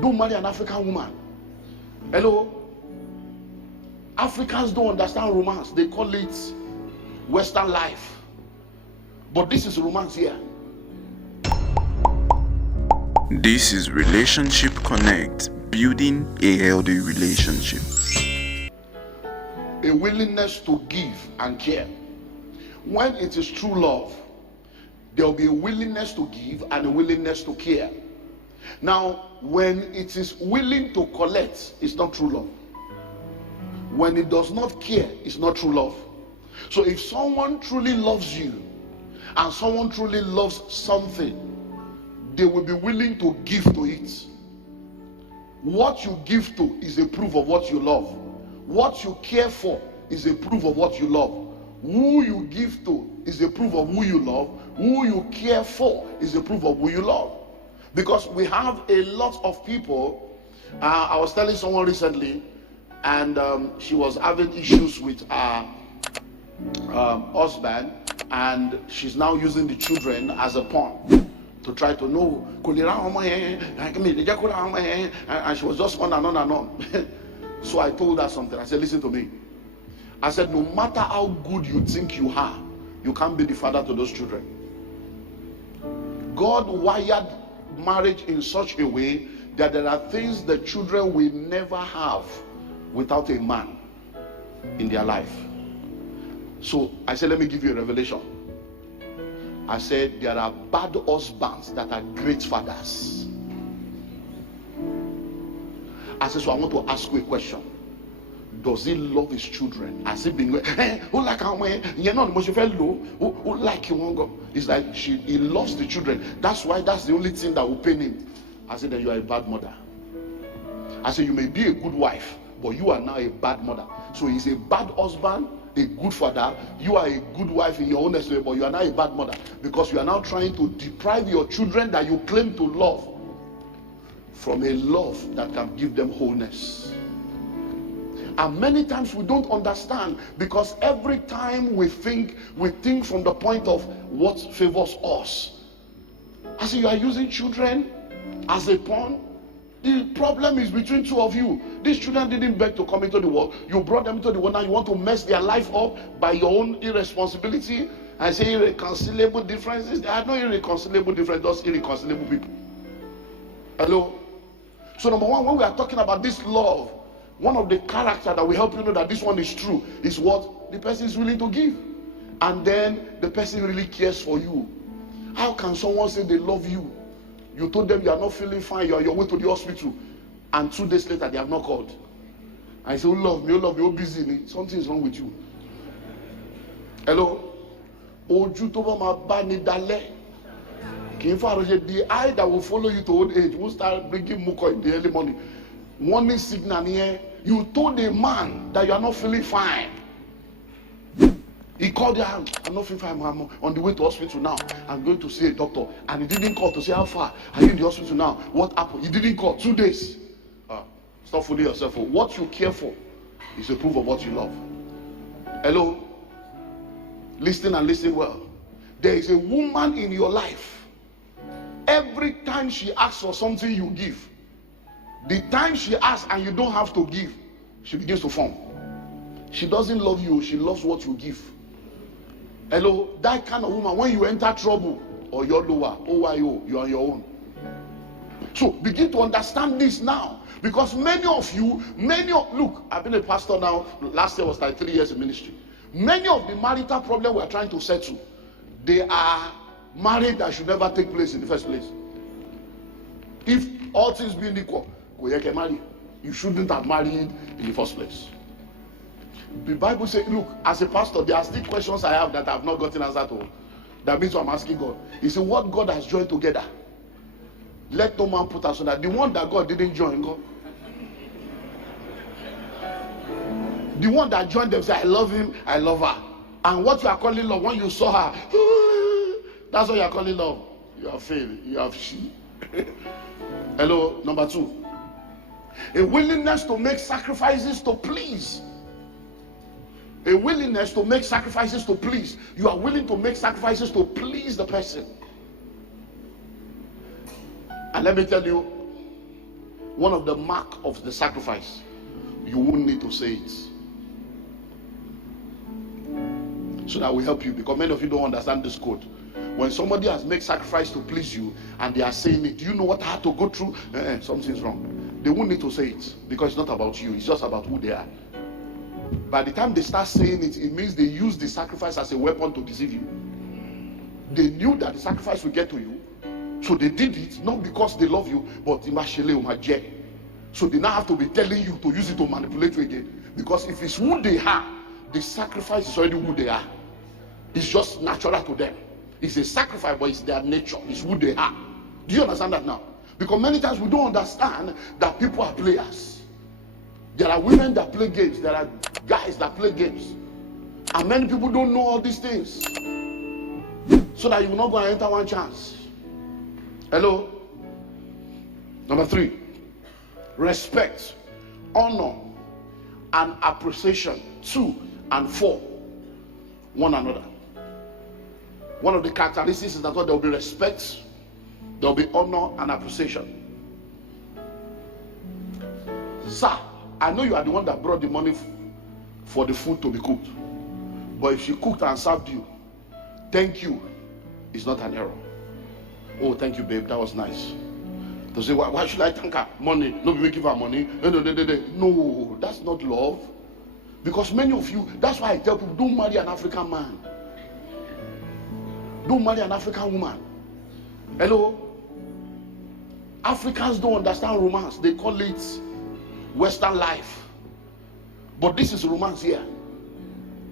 Don't marry an African woman. Hello? Africans don't understand romance. They call it Western life. But this is romance here. This is Relationship Connect, building a healthy relationship. A willingness to give and care. When it is true love, there will be a willingness to give and a willingness to care. Now, when it is willing to collect, it's not true love. When it does not care, it's not true love. So if someone truly loves you and someone truly loves something, they will be willing to give to it. What you give to is a proof of what you love. What you care for is a proof of what you love. Who you give to is a proof of who you love. Who you care for is a proof of who you love. Because we have a lot of people. I was telling someone recently, and she was having issues with her husband, and she's now using the children as a pawn to try to know. And she was just on and on and on. So I told her something. I said, listen to me. I said, no matter how good you think you are, you can't be the father to those children. God wired marriage in such a way that there are things the children will never have without a man in their life. So I said, let me give you a revelation. I said, there are bad husbands that are great fathers. I said, so I want to ask you a question. Does he love his children? Has he been who like you're not much who like you? It's like he loves the children. That's why that's the only thing that will pain him. I said that you are a bad mother. I said you may be a good wife, but you are now a bad mother. So he's a bad husband, a good father. You are a good wife in your own way, but you are now a bad mother because you are now trying to deprive your children that you claim to love from a love that can give them wholeness. And many times we don't understand, because every time we think from the point of what favors us. I say you are using children as a pawn. The problem is between two of you. These children didn't beg to come into the world. You brought them into the world. Now you want to mess their life up by your own irresponsibility. I say irreconcilable differences. There are no irreconcilable differences, just irreconcilable people. Hello? So number one, when we are talking about this love, one of the characters that will help you know that this one is true is what the person is willing to give. And then the person really cares for you. How can someone say they love you? You told them you are not feeling fine, you are on your way to the hospital, and 2 days later they have not called. I say, oh love me, oh busy. Something is wrong with you. Hello? The eye that will follow you to old age will start bringing muko in the early morning. Warning signal here. You told a man that you are not feeling fine. He called you, I'm not feeling fine, I'm on the way to hospital now. I'm going to see a doctor. And he didn't call to say, how far are you in the hospital now? What happened? He didn't call. 2 days. Stop fooling yourself. What you care for is a proof of what you love. Hello? Listen and listen well. There is a woman in your life. Every time she asks for something, you give. The time she asks and you don't have to give, she begins to form. She doesn't love you, she loves what you give. Hello, that kind of woman, when you enter trouble, or you're lower, OYO, you're on your own. So begin to understand this now. Because many of you, look, I've been a pastor now, last year was like 3 years in ministry. Many of the marital problems we're trying to settle, they are marriage that should never take place in the first place. If all things being equal, you shouldn't have married in the first place. The Bible says, look, as a pastor, there are still questions I have that I have not gotten answer to. That means I'm asking God. He said, what God has joined together, let no man put asunder. The one that God didn't join, God. The one that joined them said, I love him, I love her. And what you are calling love, when you saw her, that's what you are calling love. You have failed. You have she. Hello, number 2. A willingness to make sacrifices to please. A willingness to make sacrifices to please. You are willing to make sacrifices to please the person. And let me tell you, one of the mark of the sacrifice, you won't need to say it. So that will help you, because many of you don't understand this code. When somebody has made sacrifice to please you and they are saying it, do you know what I had to go through? Something's wrong. They won't need to say it, because it's not about you, it's just about who they are. By the time they start saying it, it means they use the sacrifice as a weapon to deceive you. They knew that the sacrifice will get to you, so they did it not because they love you, but so they now have to be telling you to use it to manipulate you again. Because if it's who they are, the sacrifice is already who they are. It's just natural to them. It's a sacrifice, but it's their nature. It's who they are. Do you understand that now? Because many times we don't understand that people are players. There are women that play games. There are guys that play games. And many people don't know all these things. So that you will not go and enter one chance. Hello? Number 3. Respect, honor, and appreciation to and for one another. One of the characteristics is that there will be respect, there will be honor and appreciation. Sir, I know you are the one that brought the money for the food to be cooked. But if she cooked and served you, thank you is not an error. Oh, thank you, babe, that was nice. To say, why should I thank her? Money, no, we give her money. No, that's not love. Because many of you, that's why I tell people, don't marry an African man. Don't marry an African woman. Hello? Africans don't understand romance. They call it Western life. But this is romance here.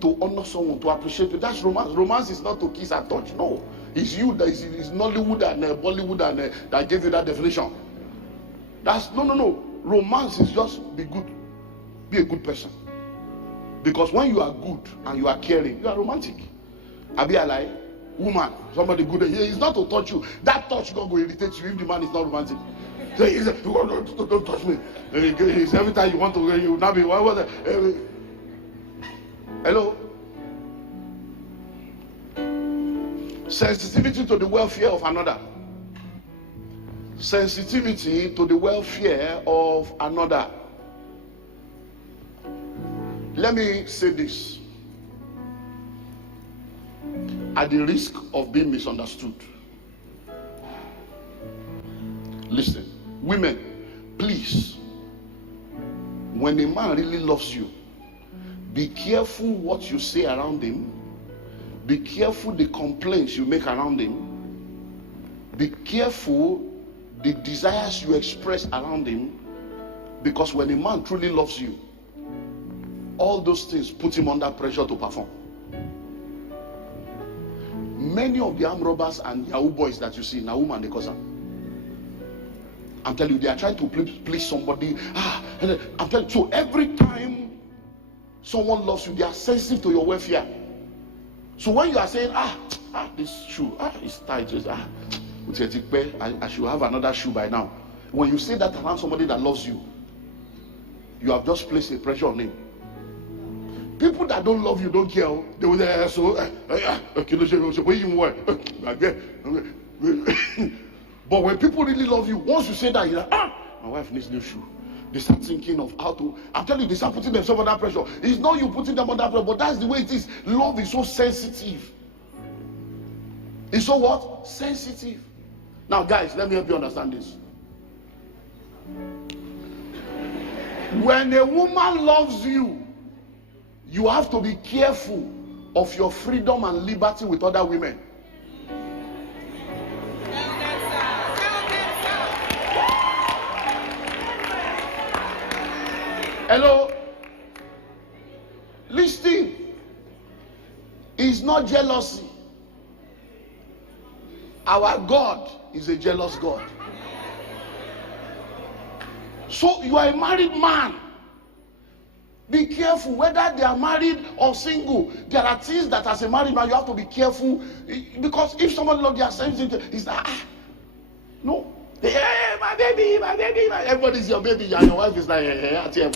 To honor someone, to appreciate you. That's romance. Romance is not to kiss and touch. No. It's you that is Nollywood and Bollywood and that gave you that definition. That's no. Romance is just be good. Be a good person. Because when you are good and you are caring, you are romantic. Abi alai, woman, somebody good. It's not to touch you. That touch God will irritate you if the man is not romantic. Don't touch me. It's every time you want to, you now be what? Hello. Sensitivity to the welfare of another. Sensitivity to the welfare of another. Let me say this at the risk of being misunderstood. Listen, women, please, when a man really loves you, be careful what you say around him. Be careful the complaints you make around him. Be careful the desires you express around him. Because when a man truly loves you, all those things put him under pressure to perform. Many of the armed robbers and Yahoo boys that you see, now woman they cause them. I'm telling you, they are trying to please somebody. I'm telling you, so every time someone loves you, they are sensitive to your welfare. So when you are saying, this shoe, is tight, I should have another shoe by now. When you say that around somebody that loves you, you have just placed a pressure on him. People that don't love you don't care. They will say, but when people really love you, once you say that, you're like, my wife needs new shoe. They start thinking of how to, I'm telling you, they start putting themselves under pressure. It's not you putting them under pressure, but that's the way it is. Love is so sensitive. It's so what? Sensitive. Now guys, let me help you understand this. When a woman loves you, you have to be careful of your freedom and liberty with other women. Hello? Listen. It's not jealousy. Our God is a jealous God. So you are a married man. Be careful whether they are married or single. There are things that as a married man you have to be careful, because if someone loves their sensitive, it's like no. Hey, my baby, everybody's your baby, and your wife is like,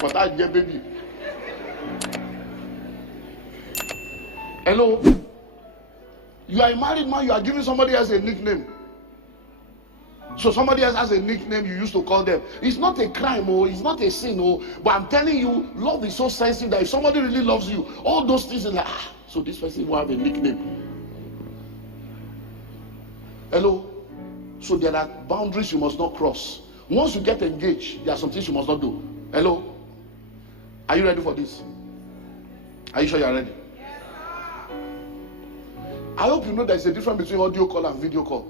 but I get baby. Hello? You are a married man, you are giving somebody else a nickname. So somebody else has a nickname you used to call them. It's not a crime, or it's not a sin, or but I'm telling you, love is so sensitive that if somebody really loves you, all those things are like, so this person will have a nickname. Hello? So there are boundaries you must not cross. Once you get engaged, there are some things you must not do. Hello? Are you ready for this? Are you sure you are ready? Yes, sir. I hope you know there is a difference between audio call and video call.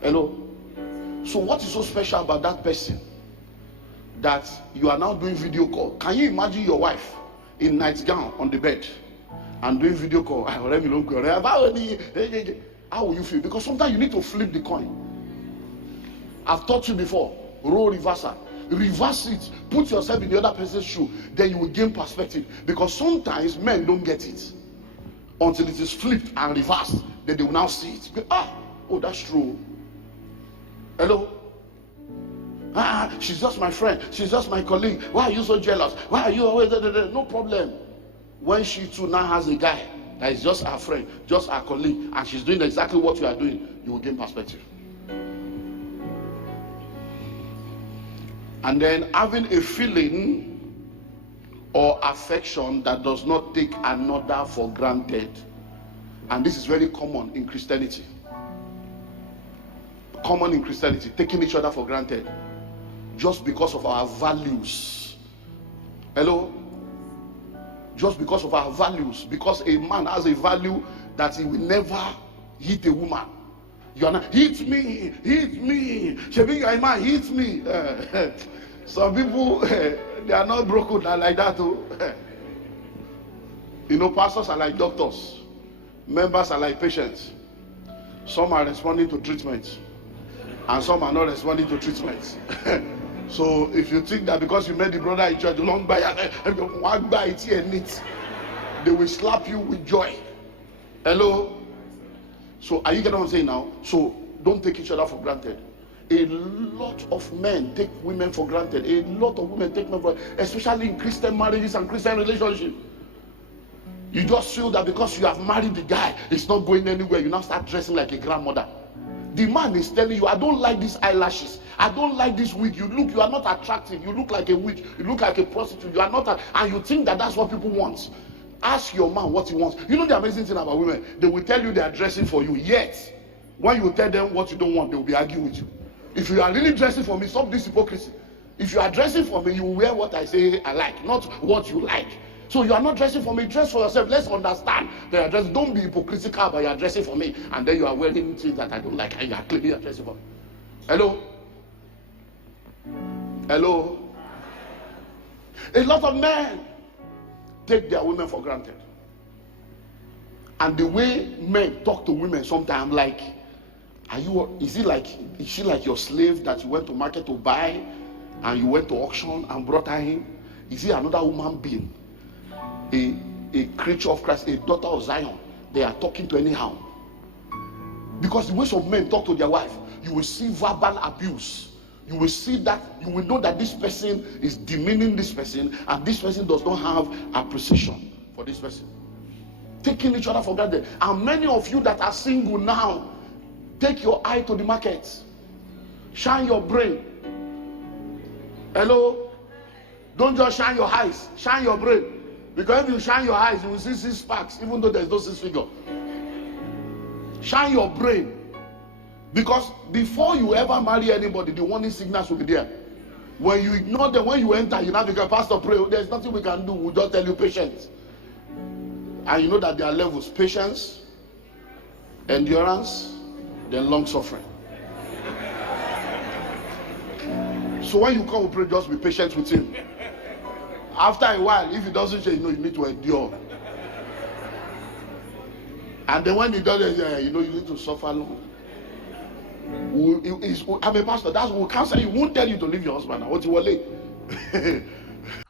Hello? So what is so special about that person that you are now doing video call? Can you imagine your wife in nightgown on the bed and doing video call? How will you feel? Because sometimes you need to flip the coin. I've taught you before, role reversal. Reverse it, put yourself in the other person's shoe, then you will gain perspective. Because sometimes men don't get it until it is flipped and reversed, then they will now see it. Oh, that's true. Hello? She's just my friend, she's just my colleague. Why are you so jealous? Why are you always no problem? When she too now has a guy that is just her friend, just her colleague, and she's doing exactly what you are doing, you will gain perspective. And then having a feeling or affection that does not take another for granted. And this is very common in Christianity. Common in Christianity, taking each other for granted just because of our values. Hello? Just because of our values. Because a man has a value that he will never hit a woman. You are not, hit me, Shebi, you are a man, hit me. Some people, they are not broken like that. You know, pastors are like doctors. Members are like patients. Some are responding to treatment, and some are not responding to treatment. So if you think that because you met the brother in church, long by it, they will slap you with joy. Hello? So are you getting what I'm saying now? So don't take each other for granted. A lot of men take women for granted. A lot of women take men for granted, especially in Christian marriages and Christian relationships. You just feel that because you have married the guy, it's not going anywhere. You now start dressing like a grandmother. The man is telling you, I don't like these eyelashes. I don't like this wig. You are not attractive. You look like a witch. You look like a prostitute. You are not, and you think that that's what people want. Ask your man what he wants. You know the amazing thing about women? They will tell you they are dressing for you. Yet, when you tell them what you don't want, they will be arguing with you. If you are really dressing for me, stop this hypocrisy. If you are dressing for me, you will wear what I say I like, not what you like. So you are not dressing for me, dress for yourself. Let's understand that you are dressing. Don't be hypocritical, but you are dressing for me, and then you are wearing things that I don't like, and you are clearly dressing for me. Hello? Hello? A lot of men take their women for granted. And the way men talk to women sometimes, like, is she like your slave that you went to market to buy, and you went to auction and brought her in? Is he another human being? A creature of Christ, a daughter of Zion? They are talking to anyhow. Because the way some men talk to their wife, you will see verbal abuse. You will see that, you will know that this person is demeaning this person, and this person does not have appreciation for this person. Taking each other for granted. And many of you that are single now, take your eye to the market. Shine your brain. Hello? Don't just shine your eyes, shine your brain. Because if you shine your eyes, you will see 6 sparks, even though there's no 6 figure. Shine your brain. Because before you ever marry anybody, the warning signals will be there. When you ignore them, when you enter, you now become pastor, pray. There's nothing we can do. We'll just tell you patience. And you know that there are levels: patience, endurance, then long suffering. So when you come to pray, just be patient with him. After a while, if he doesn't change, you need to endure. And then when he does, you need to suffer long. I'm a pastor. That's what we counsel you. Won't tell you to leave your husband. What you want?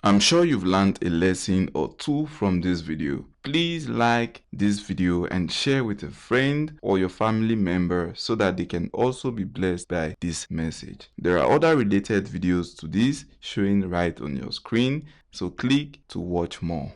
I'm sure you've learned a lesson or two from this video. Please like this video and share with a friend or your family member so that they can also be blessed by this message. There are other related videos to this showing right on your screen, so click to watch more.